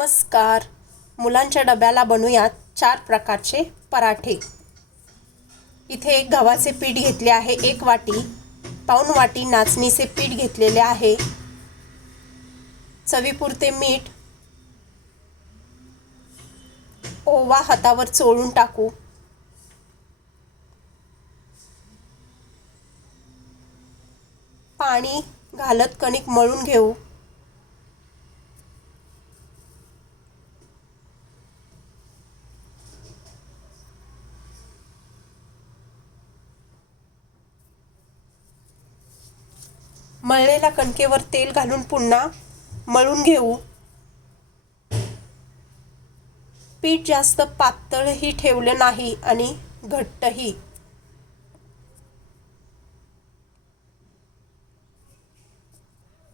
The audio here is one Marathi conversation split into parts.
नमस्कार. मुलांच्या डब्याला बनवूयात 4 प्रकारचे पराठे. इथे गव्हाचे पीठ घेतले आहे 1 वाटी, पाऊण वाटी नाचणीचे पीठ घेतलेले आहे, चवीपुरते मीठ, ओवा हातावर चोळून टाकू, पाणी घालत कणिक मळून घेऊ, मळलेल्या कणकेवर तेल घालून पुन्हा मळून घेऊ. पीठ जास्त पातळही ठेवले नाही आणि घट्टही.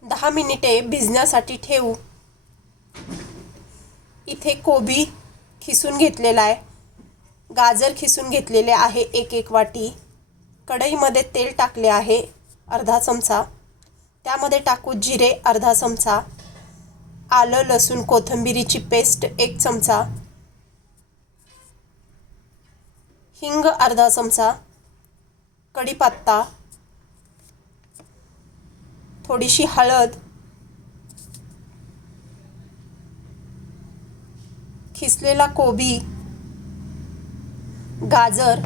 दहा मिनिटे भिजण्यासाठी ठेवू. इथे कोबी खिसून घेतलेला आहे, गाजर खिसून घेतलेले आहे 1 वाटी. कढईमध्ये तेल टाकले आहे अर्धा चमचा. त्यामध्ये टाकू जिरे अर्धा चमचा, आलं लसूण कोथिंबीरीची पेस्ट 1 चमचा, हिंग अर्धा चमचा, कढीपत्ता, थोडीशी हळद, खिसलेला कोबी, गाजर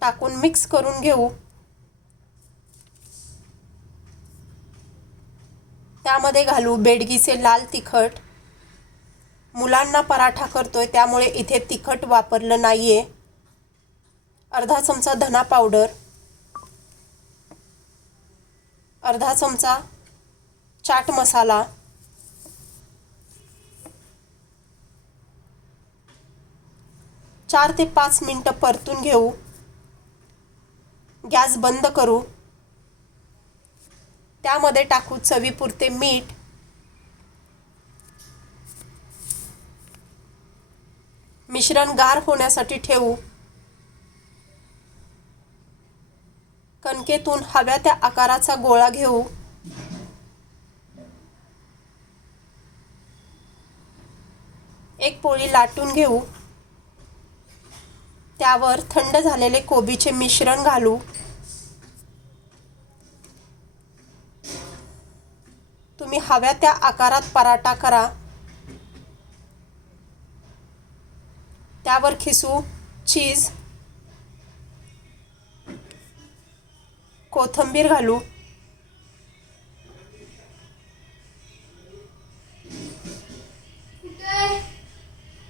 टाकून मिक्स करून घेऊ. त्यामध्ये घालू बेडगीचे लाल तिखट. मुलांना पराठा करतोय त्यामुळे इथे तिखट वापरलं नाहीये. अर्धा चमचा धना पावडर, अर्धा चमचा चाट मसाला, चार ते 5 मिनिटं परतून घेऊ. गॅस बंद करू. त्यामध्ये टाकू चवीपुरते मीठ, मिश्रण गार होण्यासाठी ठेवू. कणकेतून हव्या त्या आकाराचा गोळा घेऊ. एक पोळी लाटून घेऊ. त्यावर थंड झालेले कोबीचे मिश्रण घालू. तुम्ही हव्या त्या आकारात पराठा करा. त्यावर खिसू चीज, कोथिंबीर घालू.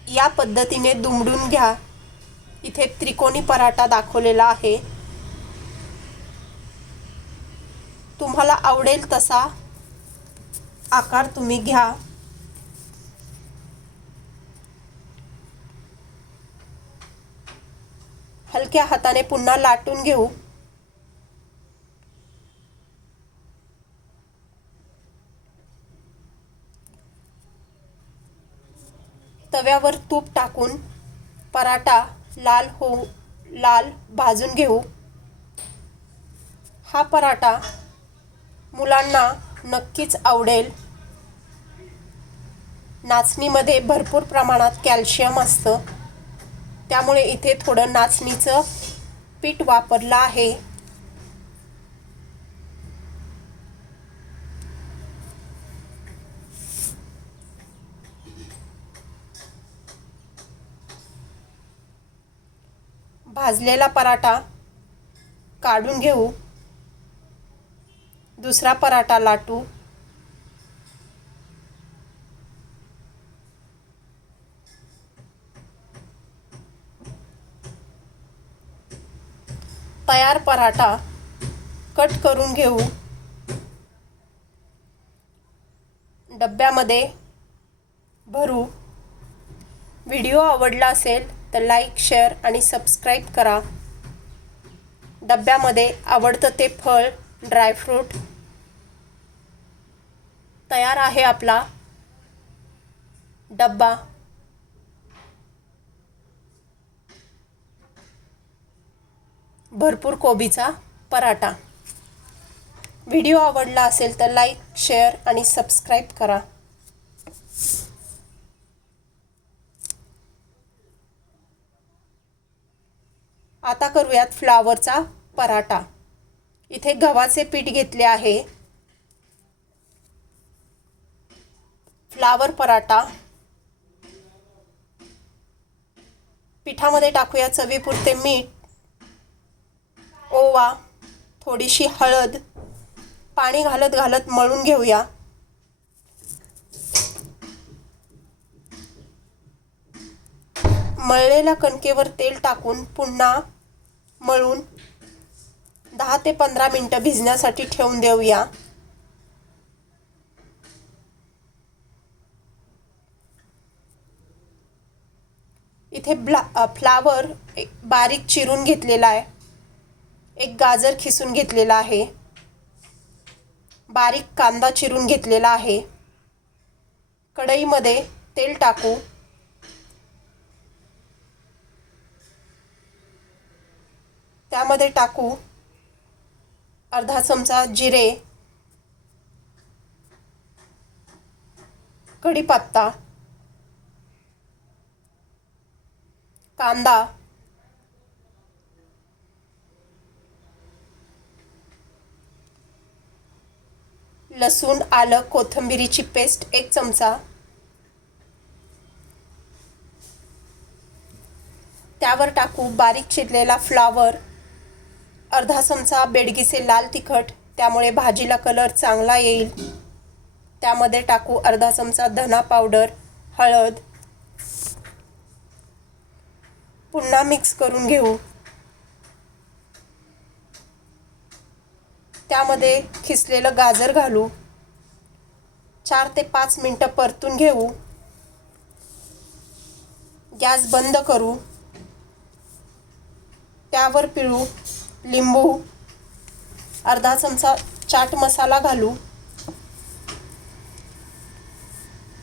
या पद्धतीने दुमडून घ्या. इथे त्रिकोणी पराठा दाखवलेला आहे. तुम्हाला आवडेल तसा आकार तुम्ही घ्या. हलक्या हाताने पुन्हा लाटून घेऊ. तव्यावर तूप टाकून पराठा लाल भाजून घेऊ. हा पराठा मुलांना नक्कीच आवडेल. नाचणीमध्ये भरपूर प्रमाणात कॅल्शियम असतं, त्यामुळे इथे थोडं नाचणीचं पीठ वापरलं आहे. भाजलेला पराठा काढून घेऊ. दुसरा पराठा लाटू. तयार पराठा कट करून घेऊ. डब्यामध्ये भरू. व्हिडिओ आवडला असेल तर लाईक, शेअर आणि सबस्क्राईब करा. डब्यामध्ये आवडतं ते फळ, ड्रायफ्रूट. तयार आहे आपला डब्बा. भरपूर कोबीचा पराठा. व्हिडिओ आवडला असेल तर लाईक, शेअर आणि सबस्क्राईब करा. आता करूयात फ्लावरचा पराठा. इथे गव्हाचे पीठ घेतले आहे. फ्लावर पराठा. पिठामध्ये टाकूया चवीपुरते मीठ, ओवा, थोडीशी हळद. पाणी घालत घालत मळून घेऊया. मळलेल्या कणकेवर तेल टाकून पुन्हा मळून 10 ते 15 मिनिटं भिजण्यासाठी ठेवून देऊया. इथे फ्लावर बारीक चिरून घेतलेला आहे. एक गाजर खिसून घेतलेला आहे. बारीक कांदा चिरून घेतलेला आहे. कढईमध्ये तेल टाकू. त्यामध्ये टाकू अर्धा चमचा जिरे, कढीपत्ता, कांदा, लसूण, आलं, कोथिंबीरीची पेस्ट 1 चमचा. त्यावर टाकू बारीक चिरलेला फ्लावर, अर्धा चमचा बेडगीचे लाल तिखट, त्यामुळे भाजीला कलर चांगला येईल. त्यामध्ये टाकू अर्धा चमचा धना पावडर, हळद. पुन्हा मिक्स करून घेऊ. त्यामध्ये खिसलेलं गाजर घालू. 4 ते 5 मिनिटं परतून घेऊ. गॅस बंद करू. त्यावर पिळू लिंबू, अर्धा चमचा चाट मसाला घालू.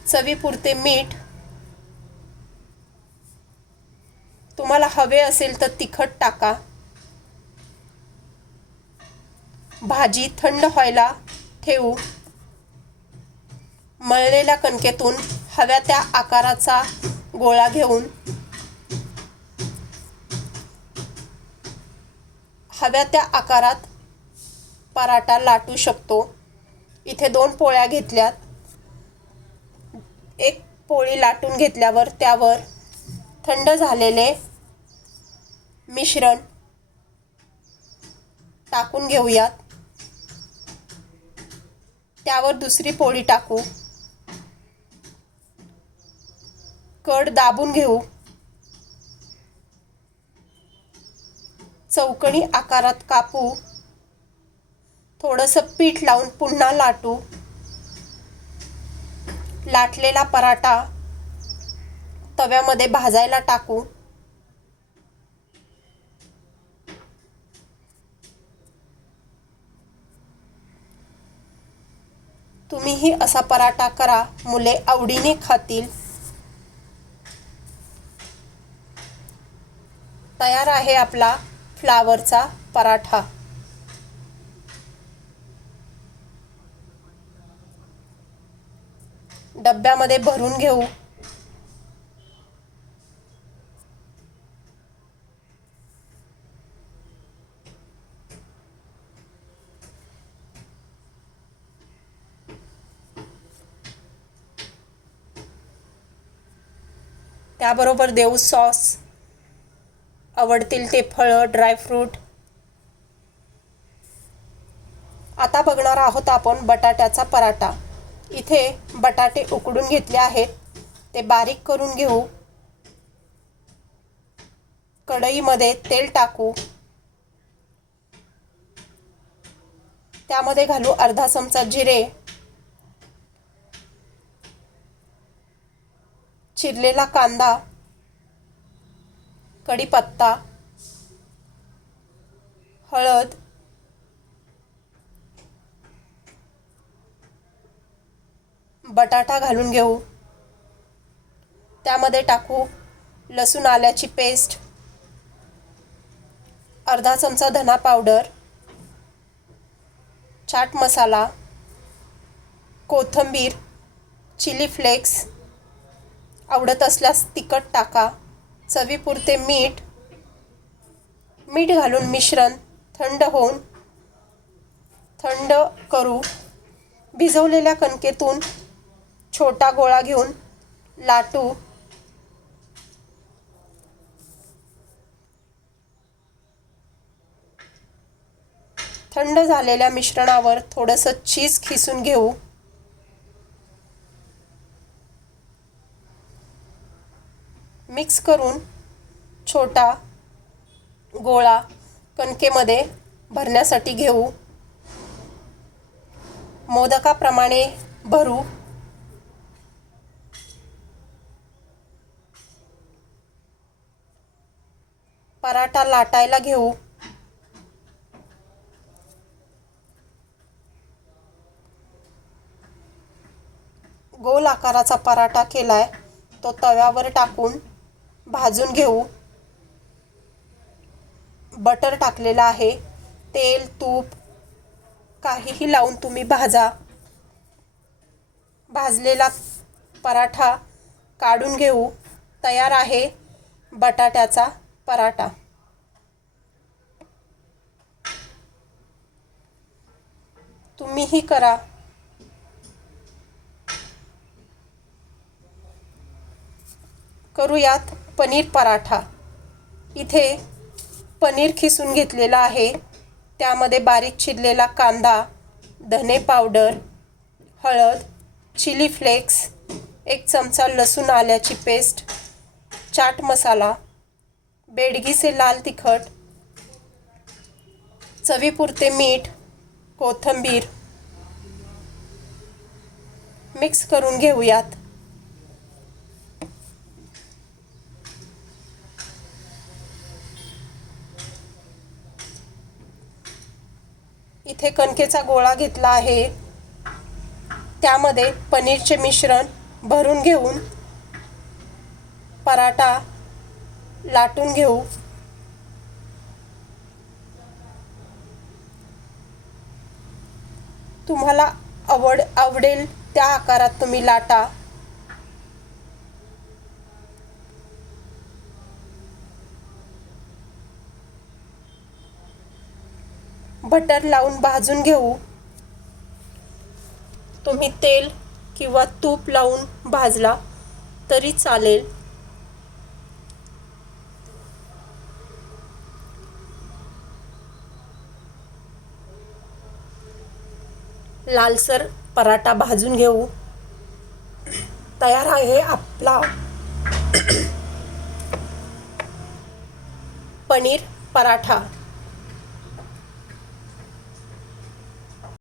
चवीपुरते मीठ. तुम्हाला हवे असेल तर तिखट टाका. भाजी थंड व्हायला ठेवू. मळलेल्या कणकेतून हव्या त्या आकाराचा गोळा घेऊन हव्या त्या आकारात पराठा लाटू शकतो. इथे 2 पोळ्या घेतल्यात. एक पोळी लाटून घेतल्यावर त्यावर थंड झालेले मिश्रण टाकून घेऊयात. त्यावर दुसरी पोळी टाकू. कड दाबून घेऊ. चौकोनी आकारात कापू. थोडंसं पीठ लावून पुन्हा लाटू. लाटलेला पराठा तव्यामध्ये भाजायला टाकू. तुम्हीही असा पराठा करा, मुले आवडीने खातील. तयार आहे आपला फ्लावरचा पराठा. डब्यामध्ये भरून घेऊ. त्याबरोबर देऊ सॉस, आवडतील ते फळं, ड्रायफ्रूट. आता बघणार आहोत आपण बटाट्याचा पराठा. इथे बटाटे उकडून घेतले आहेत. ते बारीक करून घेऊ. कढईमध्ये तेल टाकू. त्यामध्ये घालू अर्धा चमचा जिरे, चिरलेला कांदा, कढीपत्ता, हळद, बटाटा घालून घेऊ. त्यामध्ये टाकू लसूण आल्याची पेस्ट, अर्धा चमचा धना पावडर, चाट मसाला, कोथिंबीर, चिली फ्लेक्स, आवडत असल्यास तिखट टाका, चवीपुरते मीठ. मीठ घालून मिश्रण थंड करू. भिजवलेल्या कणकेतून छोटा गोळा घेऊन लाटू. थंड झालेल्या मिश्रणावर थोडंसं चीज खिसून घेऊ. मिक्स करून छोटा गोळा कणकेमध्ये भरण्यासाठी घेऊ. मोदकाप्रमाणे भरू. पराठा लाटायला घेऊ. गोल आकाराचा पराठा केलाय तो तव्यावर टाकून भाजून घेऊ. बटर टाकलेला आहे. तेल तूप काहीही लावून तुम्ही भाजा. भाजलेला पराठा काढून घेऊ. तयार आहे बटाट्याचा पराठा. तुम्हीही करा. करूयात पनीर पराठा. इथे पनीर खिसून घेतलेला आहे. त्यामध्ये बारीक चिरलेला कांदा, धने पावडर, हळद, चिली फ्लेक्स, 1 चमचा लसूण आल्याची पेस्ट, चाट मसाला, बेडगीचे लाल तिखट, चवीपुरते मीठ, कोथिंबीर मिक्स करून घेऊयात. इथे कणकेचा गोळा घेतला आहे. त्यामध्ये पनीरचे मिश्रण भरून घेऊन पराठा लाटून घेऊ. तुम्हाला आवडेल त्या आकारात तुम्ही लाटा. बटर लावून भाजून घेऊ. तुम्ही तेल किंवा तूप लावून भाजला तरी चालेल. लालसर पराठा भाजून घेऊ. तयार आहे आपला पनीर पराठा.